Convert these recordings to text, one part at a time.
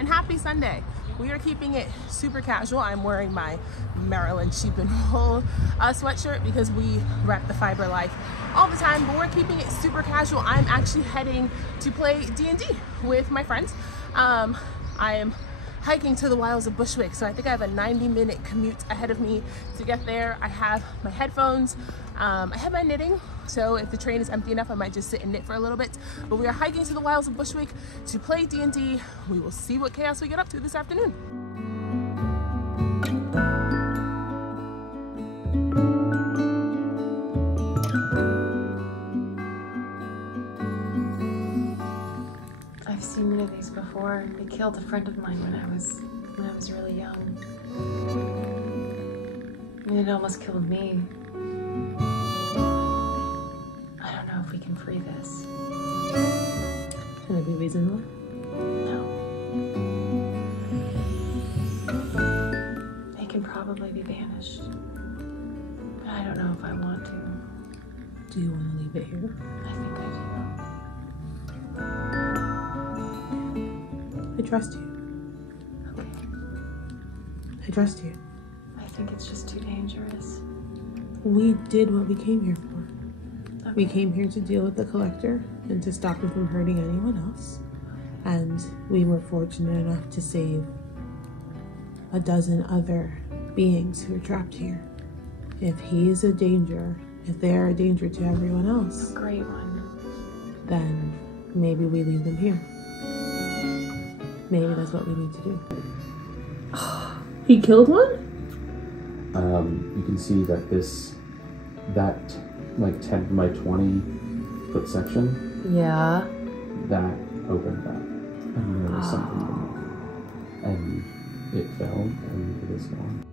and happy Sunday. We are keeping it super casual. I'm wearing my Maryland sheep and wool sweatshirt because we rep the fiber life all the time, but we're keeping it super casual. I'm actually heading to play D&D with my friends. I am hiking to the wilds of Bushwick, so I think I have a 90-minute commute ahead of me to get there. I have my headphones, I have my knitting, so if the train is empty enough I might just sit and knit for a little bit. But we are hiking to the wilds of Bushwick to play D&D. We will see what chaos we get up to this afternoon. I've seen one of these before. They killed a friend of mine when I was really young. And it almost killed me. I don't know if we can free this. Can it be reasonable? No. They can probably be banished. But I don't know if I want to. Do you want to leave it here? I think I do. I trust you. Okay. I trust you. I think it's just too dangerous. We did what we came here for. Okay. We came here to deal with the collector and to stop him from hurting anyone else. And we were fortunate enough to save a dozen other beings who are trapped here. If he is a danger, if they are a danger to everyone else, A great one. then maybe we leave them here. Maybe that's what we need to do. He killed one? You can see that that like 10 by 20 foot section, Yeah. that opened up. And there was something beneath. And it fell and it is gone.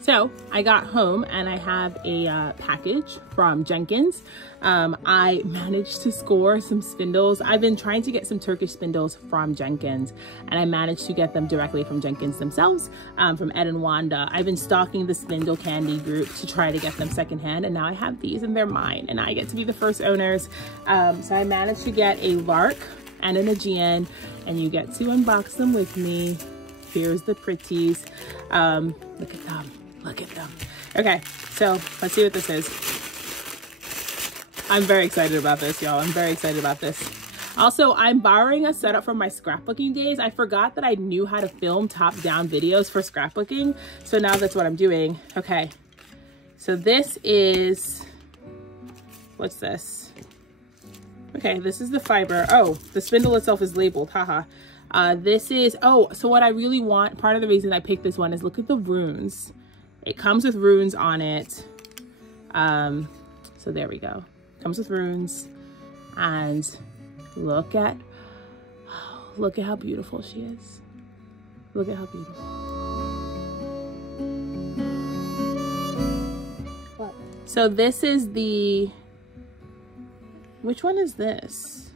So I got home and I have a package from Jenkins. I managed to score some spindles. I've been trying to get some Turkish spindles from Jenkins, and I managed to get them directly from Jenkins themselves, from Ed and Wanda. I've been stalking the spindle candy group to try to get them secondhand, and now I have these and they're mine and I get to be the first owners. So I managed to get a Lark and an Aegean, and you get to unbox them with me. Here's the pretties. Look at them. Look at them. Okay, so let's see what this is. I'm very excited about this, y'all. I'm very excited about this. Also, I'm borrowing a setup from my scrapbooking days. I forgot that I knew how to film top-down videos for scrapbooking, so now that's what I'm doing. Okay, so this is, what's this? Okay, this is the fiber. Oh, the spindle itself is labeled, haha. This is, oh, so what I really want, part of the reason I picked this one is look at the runes. It comes with runes on it. So there we go. Comes with runes. And look at how beautiful she is. Look at how beautiful. What? So this is the, which one is this?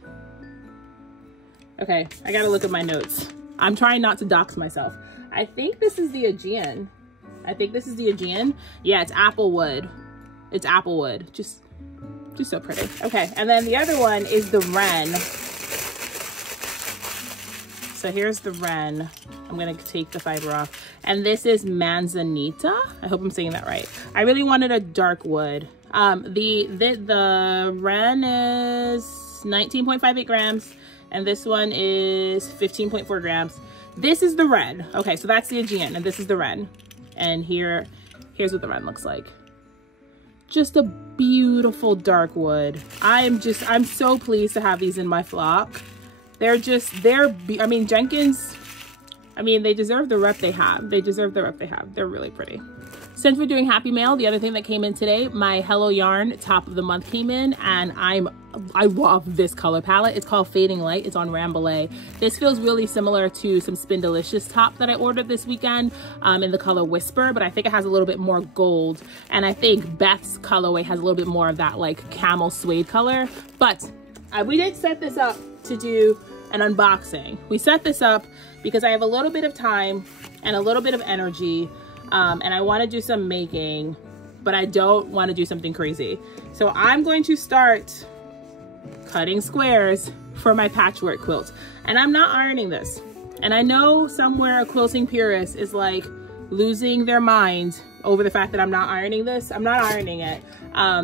Okay, I gotta look at my notes. I'm trying not to dox myself. I think this is the Aegean. I think this is the Aegean. Yeah, it's applewood. It's applewood. Just so pretty. Okay, and then the other one is the wren. So here's the wren. I'm gonna take the fiber off. And this is manzanita. I hope I'm saying that right. I really wanted a dark wood. The wren is 19.58 grams. And this one is 15.4 grams. This is the wren. Okay, so that's the Aegean, and this is the wren. And here's what the wren looks like. Just a beautiful dark wood. I'm so pleased to have these in my flock. I mean, Jenkins, I mean, they deserve the rep they have. They deserve the rep they have. They're really pretty. Since we're doing Happy Mail, the other thing that came in today, my Hello Yarn top of the month came in, and I love this color palette. It's called Fading Light. It's on Rambouillet. This feels really similar to some Spindelicious top that I ordered this weekend in the color Whisper, but I think it has a little bit more gold. And I think Beth's colorway has a little bit more of that like camel suede color. But we did set this up to do an unboxing. We set this up because I have a little bit of time and a little bit of energy, and I want to do some making, but I don't want to do something crazy. So I'm going to start cutting squares for my patchwork quilt. And I'm not ironing this. And I know somewhere a quilting purist is like losing their mind over the fact that I'm not ironing this. I'm not ironing it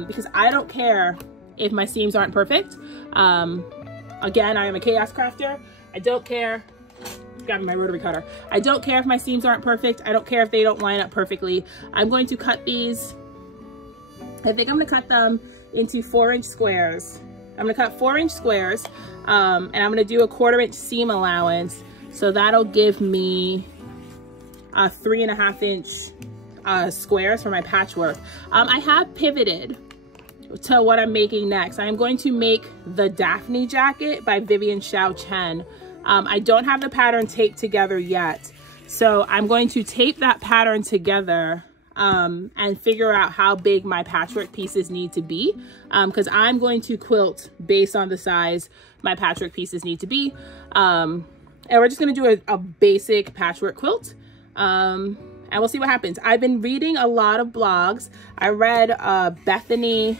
because I don't care if my seams aren't perfect. Again, I am a chaos crafter. I don't care. Got my rotary cutter. I don't care if my seams aren't perfect. I don't care if they don't line up perfectly. I'm going to cut these. I think I'm gonna cut them into 4-inch squares. I'm gonna cut 4-inch squares and I'm gonna do a 1/4-inch seam allowance. So that'll give me 3.5-inch squares for my patchwork. I have pivoted to what I'm making next. I'm going to make the Daphne jacket by Vivian Xiao Chen. I don't have the pattern taped together yet. So I'm going to tape that pattern together and figure out how big my patchwork pieces need to be. Because I'm going to quilt based on the size my patchwork pieces need to be. And we're just gonna do a basic patchwork quilt. And we'll see what happens. I've been reading a lot of blogs. I read Bethany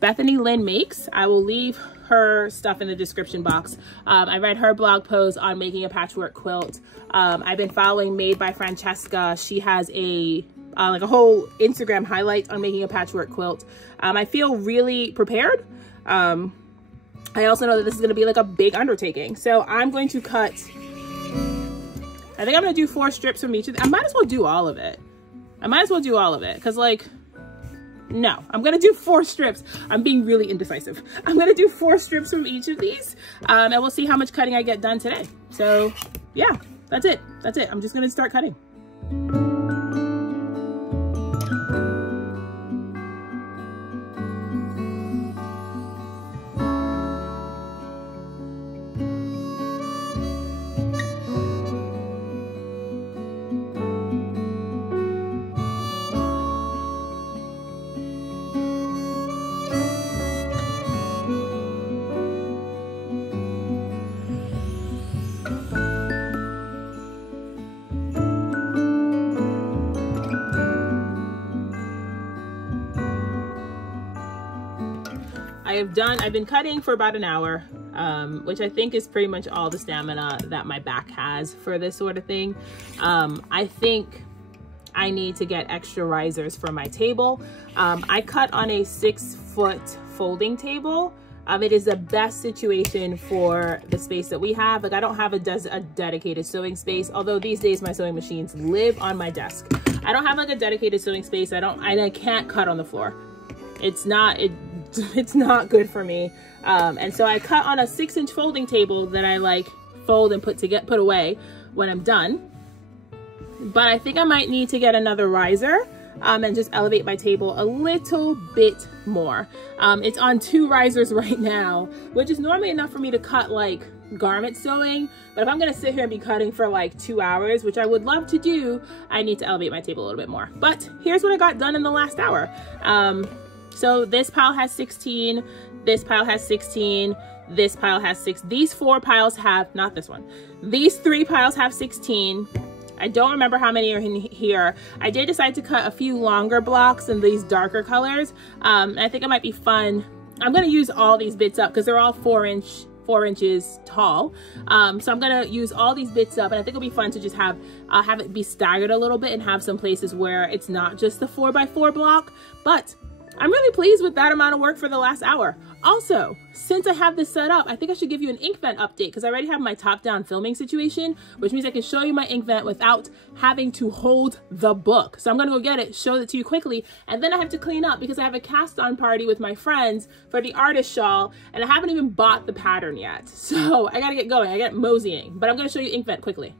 Lynn Makes. I will leave her stuff in the description box. I read her blog post on making a patchwork quilt. I've been following Made by Francesca. She has like a whole Instagram highlight on making a patchwork quilt. I feel really prepared. I also know that this is going to be like a big undertaking. So I'm going to cut, I think I'm going to do 4 strips from each of them. I might as well do all of it. Because like, no, I'm going to do 4 strips. I'm being really indecisive. I'm going to do 4 strips from each of these. And we'll see how much cutting I get done today. So yeah, that's it. I'm just going to start cutting. I've been cutting for about an hour, which I think is pretty much all the stamina that my back has for this sort of thing. I think I need to get extra risers for my table. I cut on a 6-foot folding table. It is the best situation for the space that we have. Like I don't have a dedicated sewing space, although these days my sewing machines live on my desk. I don't have like a dedicated sewing space. I can't cut on the floor. It's not good for me. And so I cut on a 6-inch folding table that I like fold and put away when I'm done. But I think I might need to get another riser and just elevate my table a little bit more. It's on 2 risers right now, which is normally enough for me to cut like garment sewing. But if I'm gonna sit here and be cutting for like 2 hours, which I would love to do, I need to elevate my table a little bit more. But here's what I got done in the last hour. So this pile has 16, this pile has 16, this pile has 6. These 4 piles have, not this one, these 3 piles have 16. I don't remember how many are in here. I did decide to cut a few longer blocks in these darker colors. I think it might be fun. I'm gonna use all these bits up because they're all 4 inches tall. So I'm gonna use all these bits up, and I think it'll be fun to just have it be staggered a little bit and have some places where it's not just the 4x4 block. But I'm really pleased with that amount of work for the last hour. Also, since I have this set up, I think I should give you an ink vent update because I already have my top-down filming situation, which means I can show you my ink vent without having to hold the book. So I'm gonna go get it, show it to you quickly, and then I have to clean up because I have a cast-on party with my friends for the artist shawl, and I haven't even bought the pattern yet. So I gotta get going, I get moseying, but I'm gonna show you ink vent quickly.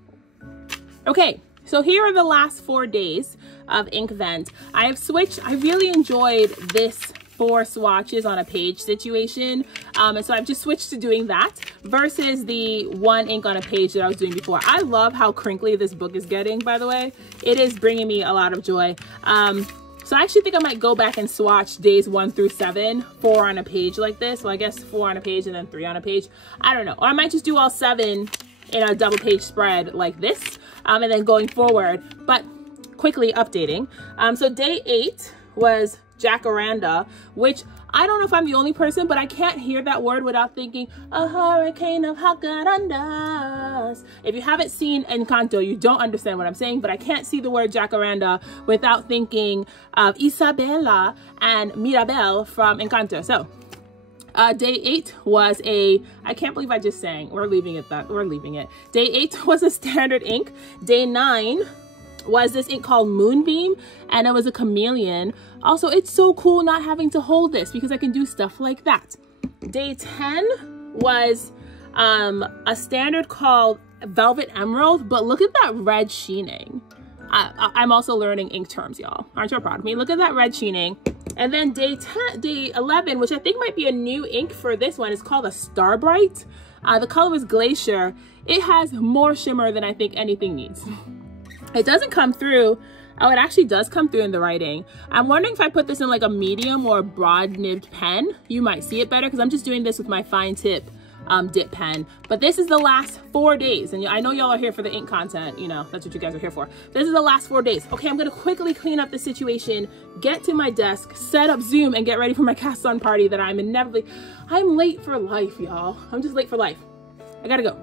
Okay. So here are the last 4 days of ink vent. I have switched. I really enjoyed this 4 swatches on a page situation. And so I've just switched to doing that versus the 1 ink on a page that I was doing before. I love how crinkly this book is getting, by the way. It is bringing me a lot of joy. So I actually think I might go back and swatch days 1 through 7, 4 on a page like this. Well, I guess 4 on a page and then 3 on a page. I don't know. Or I might just do all 7 in a double page spread like this. And then going forward, but quickly updating. So day 8, was jacaranda, which I don't know if I'm the only person, but I can't hear that word without thinking a hurricane of jacarandas. If you haven't seen Encanto, you don't understand what I'm saying, but I can't see the word jacaranda without thinking of Isabela and Mirabel from Encanto. So day 8 was I can't believe I just sang. We're leaving it. Day 8 was a standard ink. Day 9 was this ink called Moonbeam, and it was a chameleon. Also, it's so cool not having to hold this because I can do stuff like that. Day 10 was a standard called Velvet Emerald, but look at that red sheening. I'm also learning ink terms, y'all. Aren't you proud of me? Look at that red sheening. And then day 11, which I think might be a new ink for this one, is called a Starbright. The color is Glacier. It has more shimmer than I think anything needs. It doesn't come through. Oh, it actually does come through in the writing. I'm wondering if I put this in like a medium or broad nibbed pen, you might see it better because I'm just doing this with my fine tip dip pen. But this is the last 4 days, and I know y'all are here for the ink content. You know, that's what you guys are here for. This is the last 4 days. Okay, I'm gonna quickly clean up the situation, get to my desk, set up Zoom, and get ready for my cast-on party that I'm late for life, y'all. I'm just late for life. I gotta go.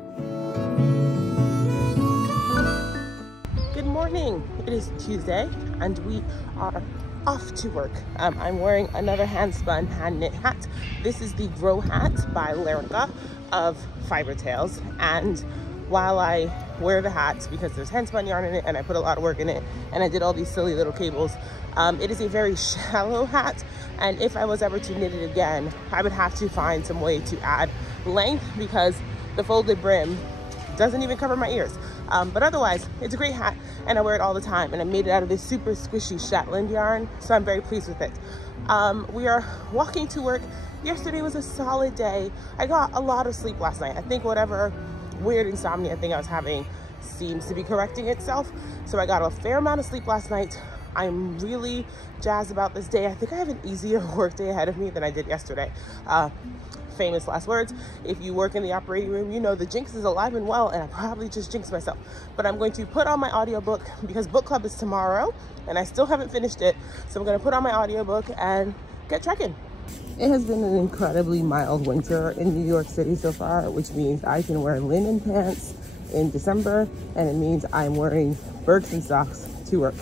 Good morning. It is Tuesday, and we are off to work. I'm wearing another hand-spun, hand-knit hat. This is the Grow Hat by Lyrica of Fiber Tales, and while I wear the hat because there's hand-spun yarn in it and I put a lot of work in it and I did all these silly little cables, it is a very shallow hat, and if I was ever to knit it again, I would have to find some way to add length because the folded brim doesn't even cover my ears. But otherwise, it's a great hat and I wear it all the time, and I made it out of this super squishy Shetland yarn, so I'm very pleased with it. We are walking to work. Yesterday was a solid day. I got a lot of sleep last night. I think whatever weird insomnia thing I was having seems to be correcting itself. So I got a fair amount of sleep last night. I'm really jazzed about this day. I think I have an easier work day ahead of me than I did yesterday. Famous last words. If you work in the operating room, you know the jinx is alive and well, and I probably just jinxed myself. But I'm going to put on my audiobook because book club is tomorrow and I still haven't finished it. So I'm going to put on my audiobook and get trekking. It has been an incredibly mild winter in New York City so far, which means I can wear linen pants in December, and it means I'm wearing Birkenstocks to work.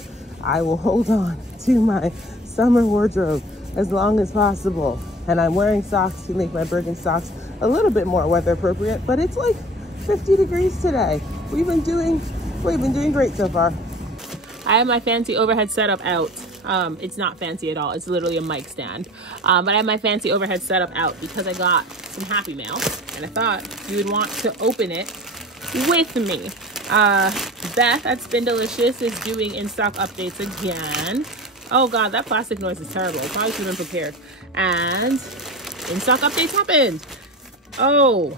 I will hold on to my summer wardrobe as long as possible. And I'm wearing socks to make my Birkenstocks a little bit more weather appropriate, but it's like 50 degrees today. We've been doing great so far. I have my fancy overhead setup out. It's not fancy at all. It's literally a mic stand. But I have my fancy overhead setup out because I got some Happy Mail, and I thought you would want to open it with me. Beth at Spindelicious is doing in-stock updates again. Oh God, that plastic noise is terrible. Probably should have been prepared. And in-stock updates happened. Oh.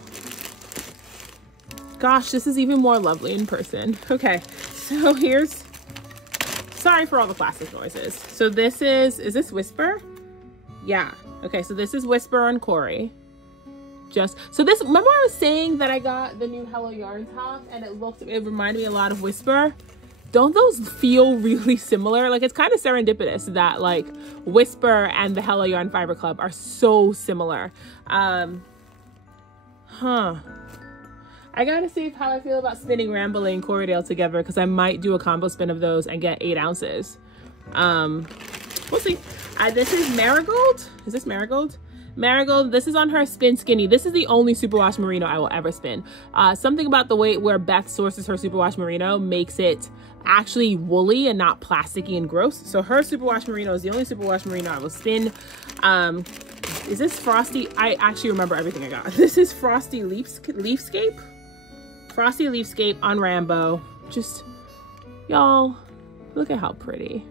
Gosh, this is even more lovely in person. Okay, so here's, sorry for all the plastic noises. So this is this Whisper? Yeah. Okay, so this is Whisper on Corey. So this, remember I was saying that I got the new Hello Yarn top and it reminded me a lot of Whisper? Don't those feel really similar? Like, it's kind of serendipitous that like Whisper and the Hello Yarn Fiber Club are so similar. I gotta see how I feel about spinning Rambling Corriedale together, because I might do a combo spin of those and get 8 ounces. We'll see. This is Marigold. Is this Marigold? Marigold, this is on her Spin Skinny. This is the only superwash merino I will ever spin. Something about the way where Beth sources her superwash merino makes it actually woolly and not plasticky and gross. So her superwash merino is the only superwash merino I will spin. Is this Frosty? I actually remember everything I got. This is Frosty Leafscape. Frosty Leafscape on Rambo. Just, y'all, look at how pretty.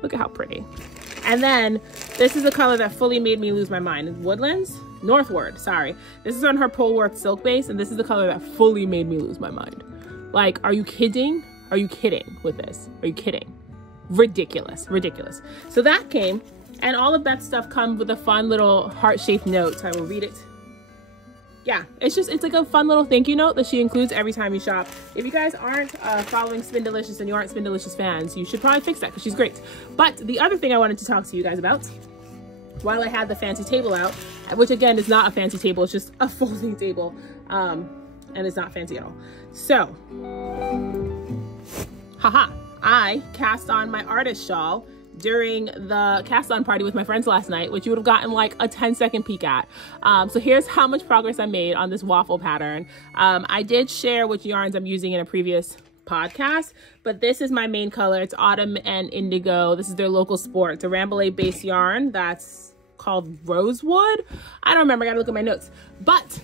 Look at how pretty. And then this is the color that fully made me lose my mind. Woodlands? Northward, sorry. This is on her Polworth silk base, and this is the color that fully made me lose my mind. Like, are you kidding? Are you kidding with this? Are you kidding? Ridiculous, ridiculous. So that came, and all of that stuff comes with a fun little heart-shaped note. So I will read it yeah, it's like a fun little thank you note that she includes every time you shop. If you guys aren't following Spindelicious and you aren't Spindelicious fans, you should probably fix that because she's great. But the other thing I wanted to talk to you guys about while I had the fancy table out, which again is not a fancy table, it's just a folding table, and it's not fancy at all. So, haha, I cast on my artist shawl during the cast on party with my friends last night, which you would have gotten like a 10-second peek at. So here's how much progress I made on this waffle pattern. I did share which yarns I'm using in a previous podcast, but this is my main color. It's autumn and indigo. This is their local sport. It's a Rambouillet base yarn that's called Rosewood. I don't remember, I gotta look at my notes. But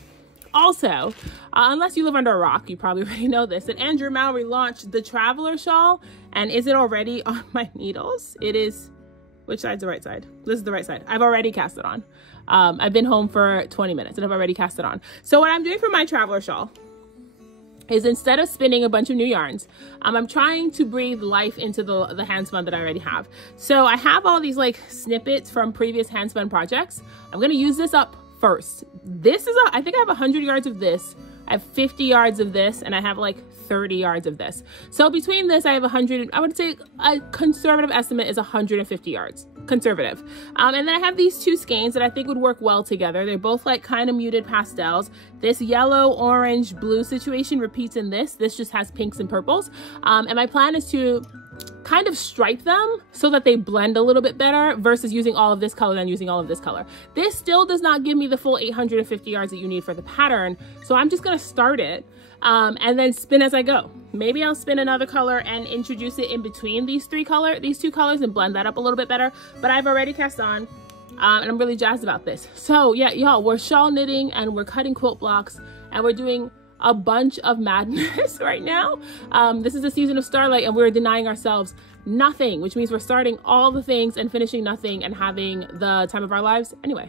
also, unless you live under a rock, you probably already know this, that Andrew Mallory launched the Traveler Shawl. And is it already on my needles? It is. Which side's the right side? This is the right side. I've already cast it on. I've been home for 20 minutes and I've already cast it on. So what I'm doing for my Traveler Shawl is, instead of spinning a bunch of new yarns, I'm trying to breathe life into the handspun that I already have. So I have all these like snippets from previous handspun projects. I'm gonna use this up first. This is I think I have 100 yards of this. I have 50 yards of this, and I have like 30 yards of this. So between this, I have 100, I would say a conservative estimate is 150 yards, conservative. And then I have these two skeins that I think would work well together. They're both like kind of muted pastels. This yellow, orange, blue situation repeats in this. This just has pinks and purples. And my plan is to kind of stripe them so that they blend a little bit better versus using all of this color and using all of this color. This still does not give me the full 850 yards that you need for the pattern. So I'm just gonna start it and then spin as I go. Maybe I'll spin another color and introduce it in between these two colors and blend that up a little bit better. But I've already cast on and I'm really jazzed about this. So yeah, y'all, we're shawl knitting and we're cutting quilt blocks and we're doing a bunch of madness right now. This is the season of Starlight and we're denying ourselves nothing, which means we're starting all the things and finishing nothing and having the time of our lives anyway.